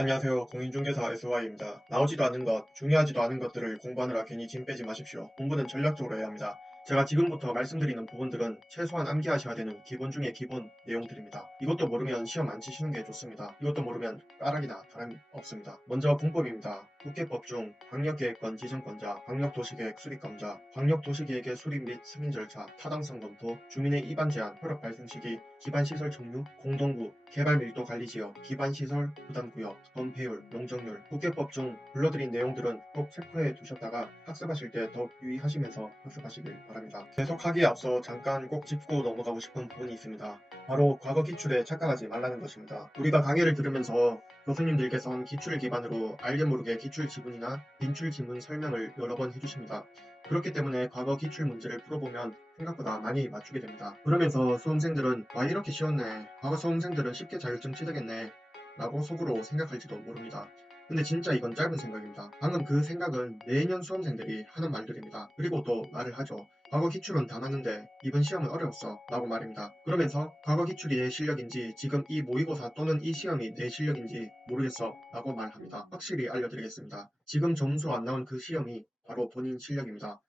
안녕하세요. 공인중개사 SY입니다. 나오지도 않은 것, 중요하지도 않은 것들을 공부하느라 괜히 짐 빼지 마십시오. 공부는 전략적으로 해야 합니다. 제가 지금부터 말씀드리는 부분들은 최소한 암기하셔야 되는 기본 중의 기본 내용들입니다. 이것도 모르면 시험 안 치시는 게 좋습니다. 이것도 모르면 까락이나 다름없습니다. 먼저 분법입니다. 국회법 중 광역계획권 지정권자, 광역도시계획 수립감자, 광역도시계획의 수립 및 승인 절차, 타당성 검토, 주민의 입안 제한, 효력 발생 시기, 기반시설 청유, 공동구, 개발 밀도 관리지역, 기반시설 부담구역, 건폐율, 용적률, 국회법 중 불러드린 내용들은 꼭 체크해 두셨다가 학습하실 때 더욱 유의하시면서 학습하시길 바랍니다. 계속하기에 앞서 잠깐 꼭 짚고 넘어가고 싶은 부분이 있습니다. 바로 과거 기출에 착각하지 말라는 것입니다. 우리가 강의를 들으면서 교수님들께서는 기출을 기반으로 알게 모르게 기출 지문이나 빈출 지문 설명을 여러 번 해주십니다. 그렇기 때문에 과거 기출 문제를 풀어보면 생각보다 많이 맞추게 됩니다. 그러면서 수험생들은 와 이렇게 쉬웠네. 과거 수험생들은 쉽게 자격증 취득했네. 라고 속으로 생각할지도 모릅니다. 근데 진짜 이건 짧은 생각입니다. 방금 그 생각은 매년 수험생들이 하는 말들입니다. 그리고 또 말을 하죠. 과거 기출은 다 맞는데 이번 시험은 어려웠어 라고 말입니다. 그러면서 과거 기출이 내 실력인지 지금 이 모의고사 또는 이 시험이 내 실력인지 모르겠어 라고 말합니다. 확실히 알려드리겠습니다. 지금 점수 안 나온 그 시험이 바로 본인 실력입니다.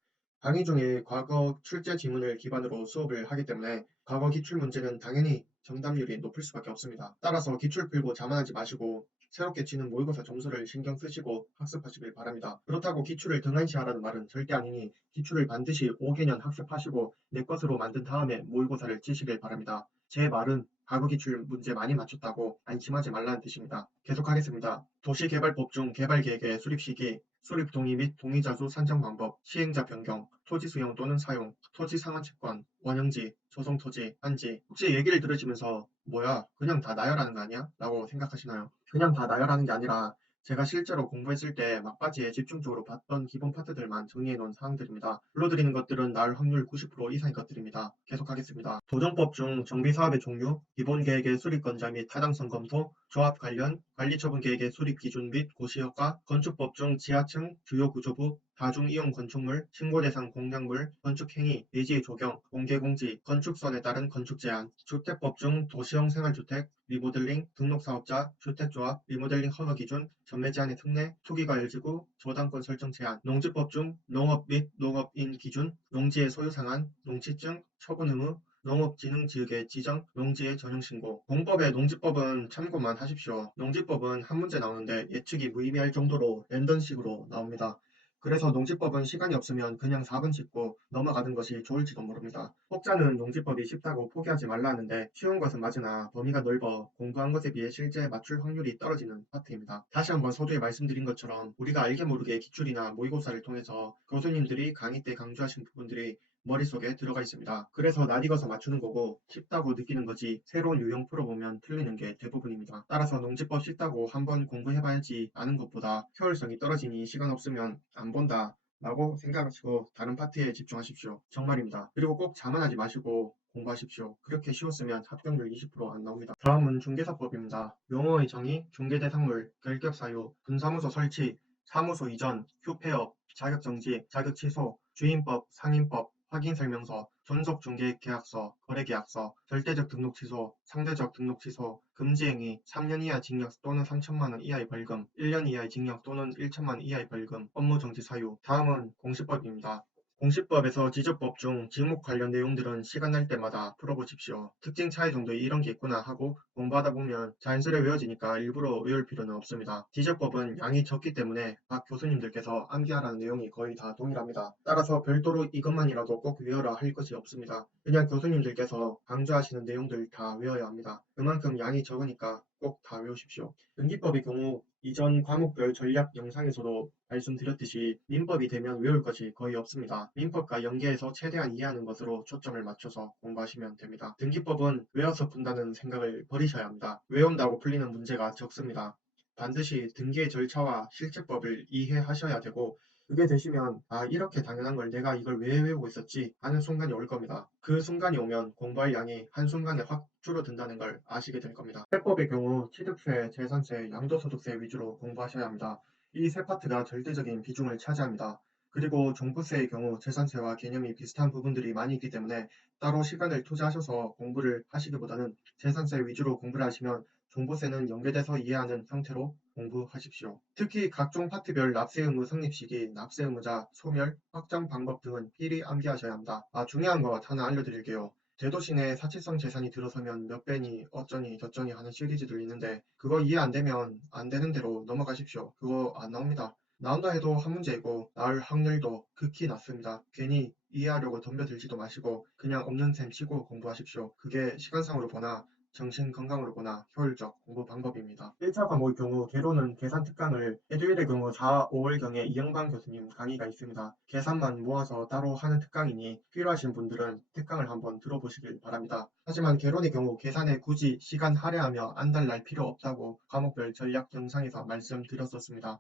강의 중에 과거 출제 지문을 기반으로 수업을 하기 때문에 과거 기출 문제는 당연히 정답률이 높을 수밖에 없습니다. 따라서 기출 풀고 자만하지 마시고 새롭게 치는 모의고사 점수를 신경 쓰시고 학습하시길 바랍니다. 그렇다고 기출을 등한시하라는 말은 절대 아니니 기출을 반드시 5개년 학습하시고 내 것으로 만든 다음에 모의고사를 치시길 바랍니다. 제 말은 과거 기출 문제 많이 맞췄다고 안심하지 말라는 뜻입니다. 계속하겠습니다. 도시개발법 중 개발계획의 수립 시기, 수립 동의 및 동의자 수 산정 방법, 시행자 변경, 토지 수용 또는 사용, 토지 상환 채권, 원형지, 조성 토지, 한지. 혹시 얘기를 들으시면서 뭐야 그냥 다 나열하는 거 아니야? 라고 생각하시나요? 그냥 다 나열하는 게 아니라 제가 실제로 공부했을 때 막바지에 집중적으로 봤던 기본 파트들만 정리해 놓은 사항들입니다. 불러드리는 것들은 나올 확률 90% 이상의 것들입니다. 계속하겠습니다. 도정법 중 정비사업의 종류, 기본계획의 수립권자 및 타당성 검토, 조합 관련, 관리처분계획의 수립 기준 및 고시효과, 건축법 중 지하층, 주요 구조부, 다중이용 건축물, 신고대상 공약물, 건축행위, 예지 조경, 공개공지, 건축선에 따른 건축 제한, 주택법 중 도시형 생활주택, 리모델링, 등록사업자, 주택조합, 리모델링 허가 기준, 전매 제한의 특례, 투기과열지구, 저당권 설정 제한, 농지법 중 농업 및 농업인 기준, 농지의 소유 상한, 농지증, 처분 의무, 농업진흥지역의 지정, 농지의 전용신고. 공법의 농지법은 참고만 하십시오. 농지법은 한 문제 나오는데 예측이 무의미할 정도로 랜덤식으로 나옵니다. 그래서 농지법은 시간이 없으면 그냥 4번 짚고 넘어가는 것이 좋을지도 모릅니다. 혹자는 농지법이 쉽다고 포기하지 말라 하는데 쉬운 것은 맞으나 범위가 넓어 공부한 것에 비해 실제 맞출 확률이 떨어지는 파트입니다. 다시 한번 서두에 말씀드린 것처럼 우리가 알게 모르게 기출이나 모의고사를 통해서 교수님들이 강의 때 강조하신 부분들이 머릿속에 들어가 있습니다. 그래서 낯익어서 맞추는 거고 쉽다고 느끼는 거지 새로운 유형 풀어보면 틀리는 게 대부분입니다. 따라서 농지법 쉽다고 한번 공부해봐야지 아는 것보다 효율성이 떨어지니 시간 없으면 안 본다 라고 생각하시고 다른 파트에 집중하십시오. 정말입니다. 그리고 꼭 자만하지 마시고 공부하십시오. 그렇게 쉬웠으면 합격률 20%안 나옵니다. 다음은 중개사법입니다. 용어의 정의, 중개대상물, 결격사유, 분사무소 설치, 사무소 이전, 휴폐업, 자격정지, 자격취소, 주인법, 상인법, 확인설명서, 존속중개계약서, 거래계약서, 절대적 등록 취소, 상대적 등록 취소, 금지행위, 3년 이하 징역 또는 3천만 원 이하의 벌금, 1년 이하의 징역 또는 1천만 원 이하의 벌금, 업무정지 사유. 다음은 공시법입니다. 공시법에서 지적법 중 지목 관련 내용들은 시간 날 때마다 풀어보십시오. 특징 차이 정도에 이런 게 있구나 하고 공부하다 보면 자연스레 외워지니까 일부러 외울 필요는 없습니다. 지적법은 양이 적기 때문에 각 교수님들께서 암기하라는 내용이 거의 다 동일합니다. 따라서 별도로 이것만이라도 꼭 외워라 할 것이 없습니다. 그냥 교수님들께서 강조하시는 내용들 다 외워야 합니다. 그만큼 양이 적으니까 꼭 다 외우십시오. 등기법의 경우 이전 과목별 전략 영상에서도 말씀드렸듯이 민법이 되면 외울 것이 거의 없습니다. 민법과 연계해서 최대한 이해하는 것으로 초점을 맞춰서 공부하시면 됩니다. 등기법은 외워서 푼다는 생각을 버리셔야 합니다. 외운다고 풀리는 문제가 적습니다. 반드시 등기의 절차와 실제법을 이해하셔야 되고 그게 되시면 아 이렇게 당연한 걸 내가 이걸 왜 외우고 있었지 하는 순간이 올 겁니다. 그 순간이 오면 공부할 양이 한순간에 확 줄어든다는 걸 아시게 될 겁니다. 세법의 경우 취득세, 재산세, 양도소득세 위주로 공부하셔야 합니다. 이 세 파트가 절대적인 비중을 차지합니다. 그리고 종부세의 경우 재산세와 개념이 비슷한 부분들이 많이 있기 때문에 따로 시간을 투자하셔서 공부를 하시기보다는 재산세 위주로 공부를 하시면 종부세는 연계돼서 이해하는 형태로 공부하십시오. 특히 각종 파트별 납세 의무 성립 시기, 납세 의무자, 소멸, 확정 방법 등은 필히 암기하셔야 합니다. 중요한 것 하나 알려드릴게요. 대도시 내 사치성 재산이 들어서면 몇 배니 어쩌니 저쩌니 하는 시리즈들 있는데 그거 이해 안 되면 안 되는 대로 넘어가십시오. 그거 안 나옵니다. 나온다 해도 한 문제이고 나올 확률도 극히 낮습니다. 괜히 이해하려고 덤벼들지도 마시고 그냥 없는 셈 치고 공부하십시오. 그게 시간상으로 보나 정신 건강으로 보나 효율적 공부 방법입니다. 1차 과목의 경우 개로는 계산 특강을 에듀윌의 경우 4, 5월경에 이영방 교수님 강의가 있습니다. 계산만 모아서 따로 하는 특강이니 필요하신 분들은 특강을 한번 들어보시길 바랍니다. 하지만 개론의 경우 계산에 굳이 시간 할애하며 안달날 필요 없다고 과목별 전략 영상에서 말씀드렸었습니다.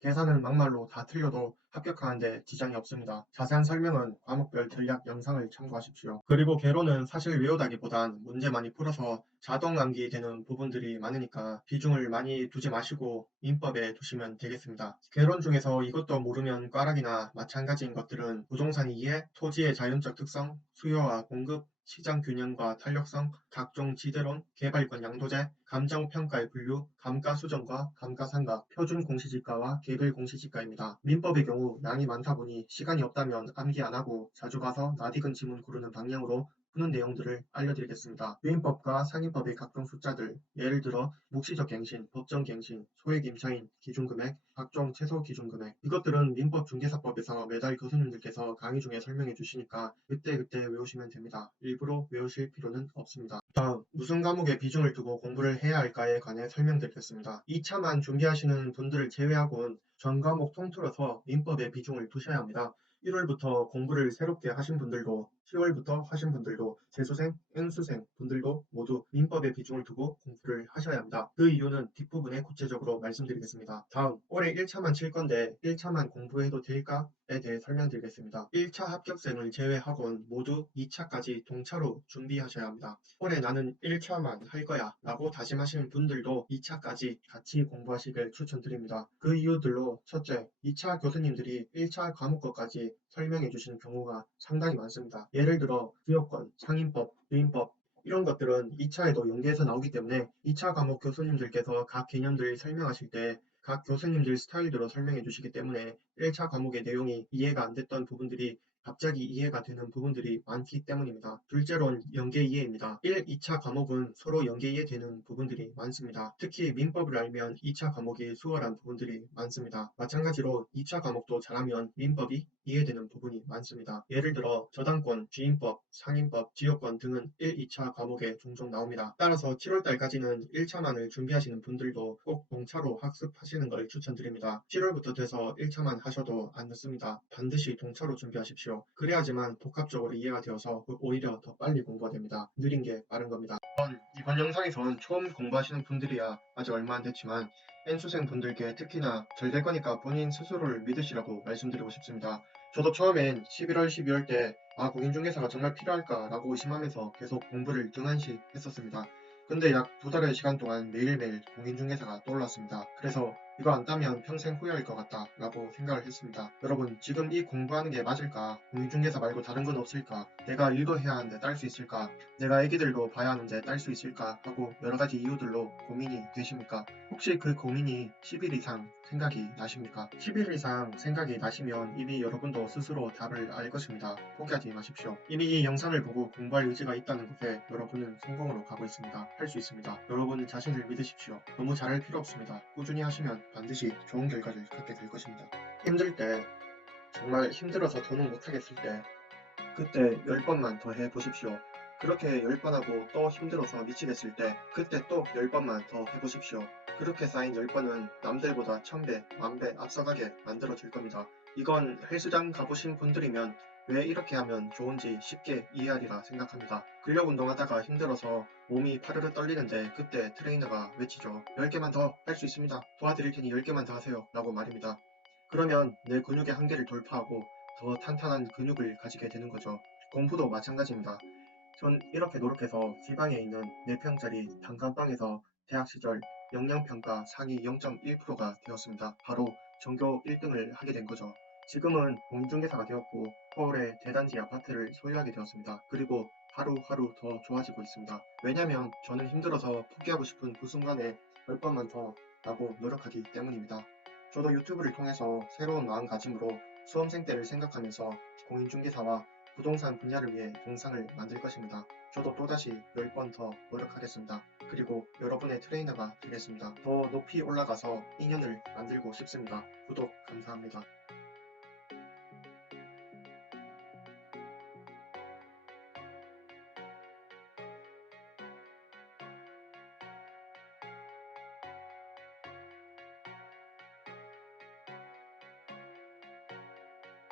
계산은 막말로 다 틀려도 합격하는데 지장이 없습니다. 자세한 설명은 과목별 전략 영상을 참고하십시오. 그리고 개론은 사실 외우다기보단 문제 많이 풀어서 자동 암기되는 부분들이 많으니까 비중을 많이 두지 마시고 민법에 두시면 되겠습니다. 개론 중에서 이것도 모르면 꽈락이나 마찬가지인 것들은 부동산 이해, 토지의 자연적 특성, 수요와 공급, 시장 균형과 탄력성, 각종 지대론, 개발권 양도제, 감정평가의 분류, 감가수정과 감가상각, 표준 공시지가와 개별 공시지가입니다. 민법의 경우 양이 많다 보니 시간이 없다면 암기 안 하고 자주 가서 낯익은 지문 고르는 방향으로 푸는 내용들을 알려드리겠습니다. 유인법과 상인법의 각종 숫자들, 예를 들어 묵시적 갱신, 법정 갱신, 소액 임차인, 기준금액, 각종 최소 기준금액, 이것들은 민법 중개사법에서 매달 교수님들께서 강의 중에 설명해 주시니까 그때그때 외우시면 됩니다. 일부러 외우실 필요는 없습니다. 다음, 무슨 과목에 비중을 두고 공부를 해야 할까에 관해 설명드리겠습니다. 2차만 준비하시는 분들을 제외하고는 전 과목 통틀어서 민법에 비중을 두셔야 합니다. 1월부터 공부를 새롭게 하신 분들도 10월부터 하신 분들도 재수생, en수생 분들도 모두 민법에 비중을 두고 공부를 하셔야 합니다. 그 이유는 뒷부분에 구체적으로 말씀드리겠습니다. 다음, 올해 1차만 칠 건데 1차만 공부해도 될까?에 대해 설명드리겠습니다. 1차 합격생을 제외하고는 모두 2차까지 동차로 준비하셔야 합니다. 올해 나는 1차만 할 거야 라고 다짐하시는 분들도 2차까지 같이 공부하시길 추천드립니다. 그 이유들로 첫째, 2차 교수님들이 1차 과목 것까지 설명해 주시는 경우가 상당히 많습니다. 예를 들어 주요권, 상인법, 유인법 이런 것들은 2차에도 연계해서 나오기 때문에 2차 과목 교수님들께서 각 개념들 설명하실 때 각 교수님들 스타일대로 설명해 주시기 때문에 1차 과목의 내용이 이해가 안 됐던 부분들이 갑자기 이해가 되는 부분들이 많기 때문입니다. 둘째로는 연계 이해입니다. 1, 2차 과목은 서로 연계 이해되는 부분들이 많습니다. 특히 민법을 알면 2차 과목이 수월한 부분들이 많습니다. 마찬가지로 2차 과목도 잘하면 민법이 이해되는 부분이 많습니다. 예를 들어 저당권, 주인법, 상인법, 지역권 등은 1, 2차 과목에 종종 나옵니다. 따라서 7월달까지는 1차만을 준비하시는 분들도 꼭 동차로 학습하시는 걸 추천드립니다. 7월부터 돼서 1차만 하셔도 안 늦습니다. 반드시 동차로 준비하십시오. 그래야지만 복합적으로 이해가 되어서 오히려 더 빨리 공부가 됩니다. 느린 게 빠른 겁니다. 이번 영상에선 처음 공부하시는 분들이야 아직 얼마 안 됐지만 N수생 분들께 특히나 잘 될 거니까 본인 스스로를 믿으시라고 말씀드리고 싶습니다. 저도 처음엔 11월, 12월 때 공인중개사가 정말 필요할까 라고 의심하면서 계속 공부를 등한시 했었습니다. 근데 약 2달의 시간 동안 매일매일 공인중개사가 떠올랐습니다. 그래서 이거 안 따면 평생 후회할 것 같다 라고 생각을 했습니다. 여러분 지금 이 공부하는 게 맞을까? 공인중개사 말고 다른 건 없을까? 내가 일도 해야 하는데 딸 수 있을까? 내가 애기들도 봐야 하는데 딸 수 있을까? 하고 여러가지 이유들로 고민이 되십니까? 혹시 그 고민이 10일 이상 생각이 나십니까? 10일 이상 생각이 나시면 이미 여러분도 스스로 답을 알 것입니다. 포기하지 마십시오. 이미 이 영상을 보고 공부할 의지가 있다는 것에 여러분은 성공으로 가고 있습니다. 할 수 있습니다. 여러분 자신을 믿으십시오. 너무 잘할 필요 없습니다. 꾸준히 하시면 반드시 좋은 결과를 갖게 될 것입니다. 힘들 때, 정말 힘들어서 더는 못하겠을 때 그때 10번만 더 해보십시오. 그렇게 10번 하고 또 힘들어서 미치겠을 때 그때 또 10번만 더 해보십시오. 그렇게 쌓인 10번은 남들보다 1000배, 1000배 앞서가게 만들어줄 겁니다. 이건 헬스장 가보신 분들이면 왜 이렇게 하면 좋은지 쉽게 이해하리라 생각합니다. 근력 운동하다가 힘들어서 몸이 파르르 떨리는데 그때 트레이너가 외치죠. 10개만 더 할 수 있습니다. 도와드릴 테니 10개만 더 하세요. 라고 말입니다. 그러면 내 근육의 한계를 돌파하고 더 탄탄한 근육을 가지게 되는 거죠. 공부도 마찬가지입니다. 전 이렇게 노력해서 지방에 있는 4평짜리 단칸방에서 대학 시절 역량평가 상위 0.1%가 되었습니다. 바로 전교 1등을 하게 된 거죠. 지금은 공인중개사가 되었고 서울의 대단지 아파트를 소유하게 되었습니다. 그리고 하루하루 더 좋아지고 있습니다. 왜냐면 저는 힘들어서 포기하고 싶은 그 순간에 10번만 더 라고 노력하기 때문입니다. 저도 유튜브를 통해서 새로운 마음가짐으로 수험생 때를 생각하면서 공인중개사와 부동산 분야를 위해 영상을 만들 것입니다. 저도 또다시 10번 더 노력하겠습니다. 그리고 여러분의 트레이너가 되겠습니다. 더 높이 올라가서 인연을 만들고 싶습니다. 구독 감사합니다.